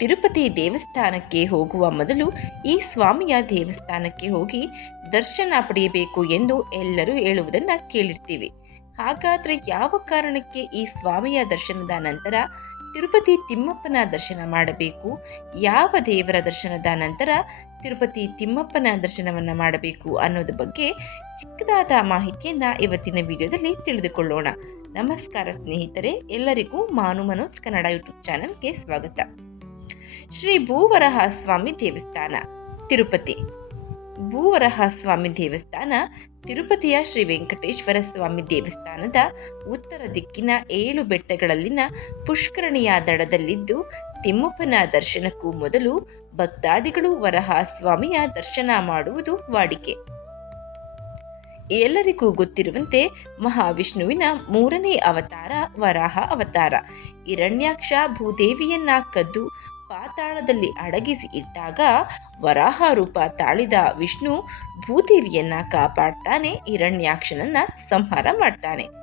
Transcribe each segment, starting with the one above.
ತಿರುಪತಿ ದೇವಸ್ಥಾನಕ್ಕೆ ಹೋಗುವ ಮೊದಲು ಈ ಸ್ವಾಮಿಯ ದೇವಸ್ಥಾನಕ್ಕೆ ಹೋಗಿ ದರ್ಶನ ಪಡೆಯಬೇಕು ಎಂದು ಎಲ್ಲರೂ ಹೇಳುವುದನ್ನು ಕೇಳಿರ್ತೀವಿ. ಹಾಗಾದರೆ ಯಾವ ಕಾರಣಕ್ಕೆ ಈ ಸ್ವಾಮಿಯ ದರ್ಶನದ ನಂತರ ತಿರುಪತಿ ತಿಮ್ಮಪ್ಪನ ದರ್ಶನ ಮಾಡಬೇಕು? ಯಾವ ದೇವರ ದರ್ಶನದ ನಂತರ ತಿರುಪತಿ ತಿಮ್ಮಪ್ಪನ ದರ್ಶನವನ್ನು ಮಾಡಬೇಕು ಅನ್ನೋದ್ರ ಬಗ್ಗೆ ಚಿಕ್ಕದಾದ ಮಾಹಿತಿಯನ್ನು ಇವತ್ತಿನ ವಿಡಿಯೋದಲ್ಲಿ ತಿಳಿದುಕೊಳ್ಳೋಣ. ನಮಸ್ಕಾರ ಸ್ನೇಹಿತರೆ, ಎಲ್ಲರಿಗೂ ಮಾನು ಮನೋಜ್ ಕನ್ನಡ ಯೂಟ್ಯೂಬ್ ಚಾನಲ್ಗೆ ಸ್ವಾಗತ. ಶ್ರೀ ಭೂವರಹ ಸ್ವಾಮಿ ದೇವಸ್ಥಾನ, ತಿರುಪತಿ. ಭೂವರಹ ಸ್ವಾಮಿ ದೇವಸ್ಥಾನ, ತಿರುಪತಿಯ ಶ್ರೀ ವೆಂಕಟೇಶ್ವರ ಸ್ವಾಮಿ ದೇವಸ್ಥಾನದ ಉತ್ತರ ದಿಕ್ಕಿನ ಏಳು ಬೆಟ್ಟಗಳಲ್ಲಿನ ಪುಷ್ಕರಣಿಯ ದಡದಲ್ಲಿದ್ದು, ತಿಮ್ಮಪ್ಪನ ದರ್ಶನಕ್ಕೂ ಮೊದಲು ಭಕ್ತಾದಿಗಳು ವರಹ ಸ್ವಾಮಿಯ ದರ್ಶನ ಮಾಡುವುದು ವಾಡಿಕೆ. ಎಲ್ಲರಿಗೂ ಗೊತ್ತಿರುವಂತೆ ಮಹಾವಿಷ್ಣುವಿನ ಮೂರನೇ ಅವತಾರ ವರಾಹ ಅವತಾರ. ಇರಣ್ಯಾಕ್ಷ ಭೂದೇವಿಯನ್ನ ಕದ್ದು ಪಾತಾಳದಲ್ಲಿ ಅಡಗಿಸಿ ಇಟ್ಟಾಗ ವರಾಹ ರೂಪ ತಾಳಿದ ವಿಷ್ಣು ಭೂದೇವಿಯನ್ನ ಕಾಪಾಡ್ತಾನೆ, ಹಿರಣ್ಯಾಕ್ಷನನ್ನ ಸಂಹಾರ ಮಾಡ್ತಾನೆ.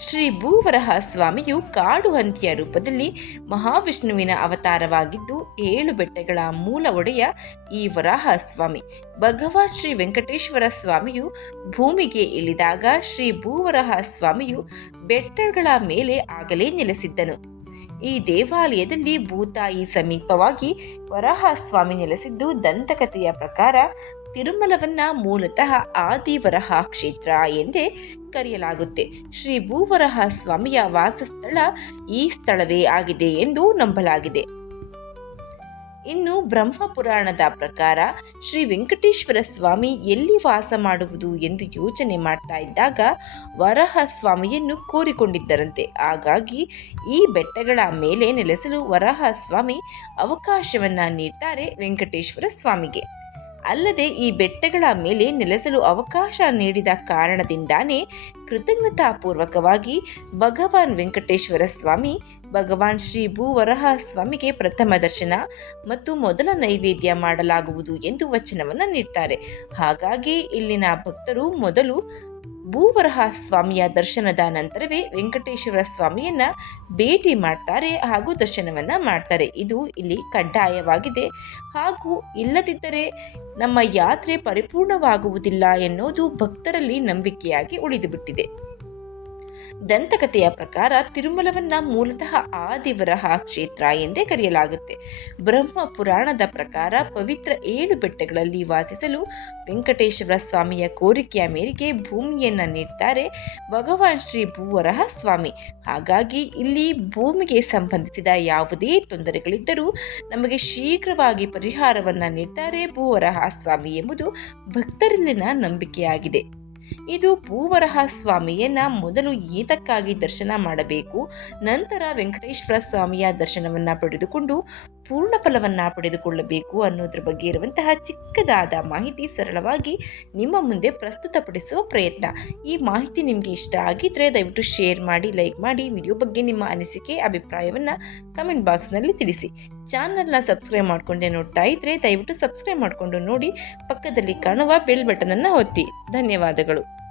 ಶ್ರೀ ಭೂವರಹ ಸ್ವಾಮಿಯು ಕಾಡು ಹಂತಿಯ ರೂಪದಲ್ಲಿ ಮಹಾವಿಷ್ಣುವಿನ ಅವತಾರವಾಗಿದ್ದು, ಏಳು ಬೆಟ್ಟಗಳ ಮೂಲ ಒಡೆಯ ಈ ವರಾಹ ಸ್ವಾಮಿ. ಭಗವಾನ್ ಶ್ರೀ ವೆಂಕಟೇಶ್ವರ ಸ್ವಾಮಿಯು ಭೂಮಿಗೆ ಇಳಿದಾಗ ಶ್ರೀ ಭೂವರಹ ಸ್ವಾಮಿಯು ಬೆಟ್ಟಗಳ ಮೇಲೆ ಆಗಲೇ ನೆಲೆಸಿದ್ದನು. ಈ ದೇವಾಲಯದಲ್ಲಿ ಭೂತಾಯಿ ಸಮೀಪವಾಗಿ ವರಾಹ ಸ್ವಾಮಿ ನೆಲೆಸಿದ್ದು ದಂತಕಥೆಯ ಪ್ರಕಾರ ತಿರುಮಲವನ್ನ ಮೂಲತಃ ಆದಿವರಹ ಕ್ಷೇತ್ರ ಎಂದೇ ಕರೆಯಲಾಗುತ್ತೆ. ಶ್ರೀ ಭೂವರಹ ಸ್ವಾಮಿಯ ವಾಸಸ್ಥಳ ಈ ಸ್ಥಳವೇ ಆಗಿದೆ ಎಂದು ನಂಬಲಾಗಿದೆ. ಇನ್ನು ಬ್ರಹ್ಮ ಪುರಾಣದ ಪ್ರಕಾರ ಶ್ರೀ ವೆಂಕಟೇಶ್ವರ ಸ್ವಾಮಿ ಎಲ್ಲಿ ವಾಸ ಮಾಡುವುದು ಎಂದು ಯೋಚನೆ ಮಾಡ್ತಾ ಇದ್ದಾಗ ವರಹ ಸ್ವಾಮಿಯನ್ನು ಕೋರಿಕೊಂಡಿದ್ದರಂತೆ. ಹಾಗಾಗಿ ಈ ಬೆಟ್ಟಗಳ ಮೇಲೆ ನೆಲೆಸಲು ವರಹ ಸ್ವಾಮಿ ಅವಕಾಶವನ್ನ ನೀಡ್ತಾರೆ ವೆಂಕಟೇಶ್ವರ ಸ್ವಾಮಿಗೆ. ಅಲ್ಲದೆ ಈ ಬೆಟ್ಟಗಳ ಮೇಲೆ ನೆಲೆಸಲು ಅವಕಾಶ ನೀಡಿದ ಕಾರಣದಿಂದಾನೇ ಕೃತಜ್ಞತಾಪೂರ್ವಕವಾಗಿ ಭಗವಾನ್ ವೆಂಕಟೇಶ್ವರ ಸ್ವಾಮಿ, ಭಗವಾನ್ ಶ್ರೀ ಭೂವರಹ ಸ್ವಾಮಿಗೆ ಪ್ರಥಮ ದರ್ಶನ ಮತ್ತು ಮೊದಲ ನೈವೇದ್ಯ ಮಾಡಲಾಗುವುದು ಎಂದು ವಚನವನ್ನು ನೀಡ್ತಾರೆ. ಹಾಗಾಗಿ ಇಲ್ಲಿನ ಭಕ್ತರು ಮೊದಲು ಭೂವರಹ ಸ್ವಾಮಿಯ ದರ್ಶನದ ನಂತರವೇ ವೆಂಕಟೇಶ್ವರ ಸ್ವಾಮಿಯನ್ನ ಭೇಟಿ ಮಾಡ್ತಾರೆ ಹಾಗೂ ದರ್ಶನವನ್ನ ಮಾಡ್ತಾರೆ. ಇದು ಇಲ್ಲಿ ಕಡ್ಡಾಯವಾಗಿದೆ. ಹಾಗೂ ಇಲ್ಲದಿದ್ದರೆ ನಮ್ಮ ಯಾತ್ರೆ ಪರಿಪೂರ್ಣವಾಗುವುದಿಲ್ಲ ಎನ್ನುವುದು ಭಕ್ತರಲ್ಲಿ ನಂಬಿಕೆಯಾಗಿ ಉಳಿದುಬಿಟ್ಟಿದೆ. ದಂತಕಥೆಯ ಪ್ರಕಾರ ತಿರುಮಲವನ್ನ ಮೂಲತಃ ಆದಿವರಹ ಕ್ಷೇತ್ರ ಎಂದೇ ಕರೆಯಲಾಗುತ್ತೆ. ಬ್ರಹ್ಮ ಪುರಾಣದ ಪ್ರಕಾರ ಪವಿತ್ರ ಏಳು ಬೆಟ್ಟಗಳಲ್ಲಿ ವಾಸಿಸಲು ವೆಂಕಟೇಶ್ವರ ಸ್ವಾಮಿಯ ಕೋರಿಕೆಯ ಮೇರೆಗೆ ಭೂಮಿಯನ್ನ ನೀಡ್ತಾರೆ ಭಗವಾನ್ ಶ್ರೀ ಭೂವರಹ ಸ್ವಾಮಿ. ಹಾಗಾಗಿ ಇಲ್ಲಿ ಭೂಮಿಗೆ ಸಂಬಂಧಿಸಿದ ಯಾವುದೇ ತೊಂದರೆಗಳಿದ್ದರೂ ನಮಗೆ ಶೀಘ್ರವಾಗಿ ಪರಿಹಾರವನ್ನ ನೀಡ್ತಾರೆ ಭೂವರಹ ಸ್ವಾಮಿ ಎಂಬುದು ಭಕ್ತರಲ್ಲಿನ ನಂಬಿಕೆಯಾಗಿದೆ. ಇದು ಪೂವರಹ ಸ್ವಾಮಿಯನ್ನ ಮೊದಲು ಏತಕ್ಕಾಗಿ ದರ್ಶನ ಮಾಡಬೇಕು ನಂತರ ವೆಂಕಟೇಶ್ವರ ಸ್ವಾಮಿಯ ದರ್ಶನವನ್ನ ಪಡೆದುಕೊಂಡು ಪೂರ್ಣ ಫಲವನ್ನ ಪಡೆದುಕೊಳ್ಳಬೇಕು ಅನ್ನೋದ್ರ ಬಗ್ಗೆ ಇರುವಂತಹ ಚಿಕ್ಕದಾದ ಮಾಹಿತಿ ಸರಳವಾಗಿ ನಿಮ್ಮ ಮುಂದೆ ಪ್ರಸ್ತುತಪಡಿಸುವ ಪ್ರಯತ್ನ. ಈ ಮಾಹಿತಿ ನಿಮಗೆ ಇಷ್ಟ ಆಗಿದ್ರೆ ದಯವಿಟ್ಟು ಶೇರ್ ಮಾಡಿ, ಲೈಕ್ ಮಾಡಿ, ವಿಡಿಯೋ ಬಗ್ಗೆ ನಿಮ್ಮ ಅನಿಸಿಕೆ, ಅಭಿಪ್ರಾಯವನ್ನು ಕಮೆಂಟ್ ಬಾಕ್ಸ್ನಲ್ಲಿ ತಿಳಿಸಿ. ಚಾನಲ್ನ ಸಬ್ಸ್ಕ್ರೈಬ್ ಮಾಡ್ಕೊಂಡೆ ನೋಡ್ತಾ ಇದ್ರೆ ದಯವಿಟ್ಟು ಸಬ್ಸ್ಕ್ರೈಬ್ ಮಾಡಿಕೊಂಡು ನೋಡಿ ಪಕ್ಕದಲ್ಲಿ ಕಾಣುವ ಬೆಲ್ ಬಟನನ್ನು ಒತ್ತಿ. ಧನ್ಯವಾದಗಳು.